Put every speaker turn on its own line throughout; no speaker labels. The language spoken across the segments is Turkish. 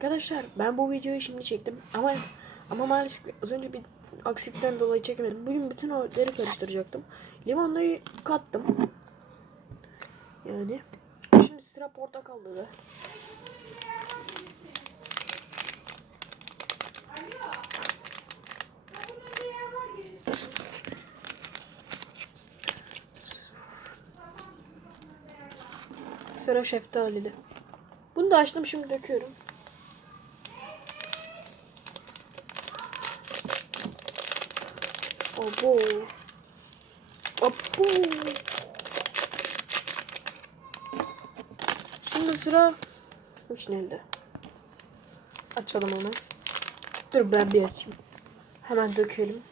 Arkadaşlar ben bu videoyu şimdi çektim ama ama maalesef az önce bir aksilikten dolayı çekemedim. Bugün bütün öğütleri karıştıracaktım. Limonluyu kattım. Yani şimdi sıra portakalda da. Sıra şeftalili. Bunu da açtım şimdi döküyorum. Abo. Abo. Şimdi sıra Hüsnel'de. Açalım onu. Dur ben bir açayım. Hemen dökelim.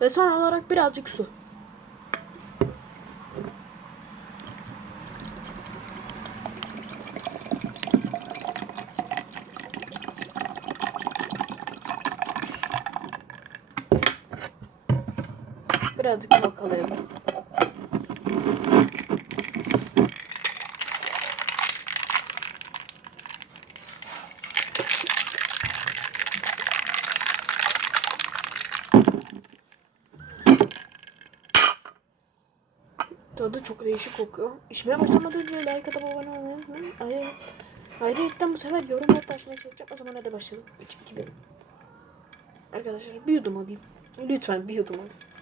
Ve son olarak birazcık su. Birazcık bakalım. Tadı çok değişik kokuyor. İçmeye başlamadan önce like atıp abone olmayı unutmayın. Ayrı, ayrıca bu sefer yorumlar taşmaya çalışacağım. O zaman hadi başlayalım. 3, 2, 1. Arkadaşlar bir yudum alayım. Lütfen bir yudum alayım.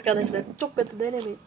Arkadaşlar çok kötü denemeyin.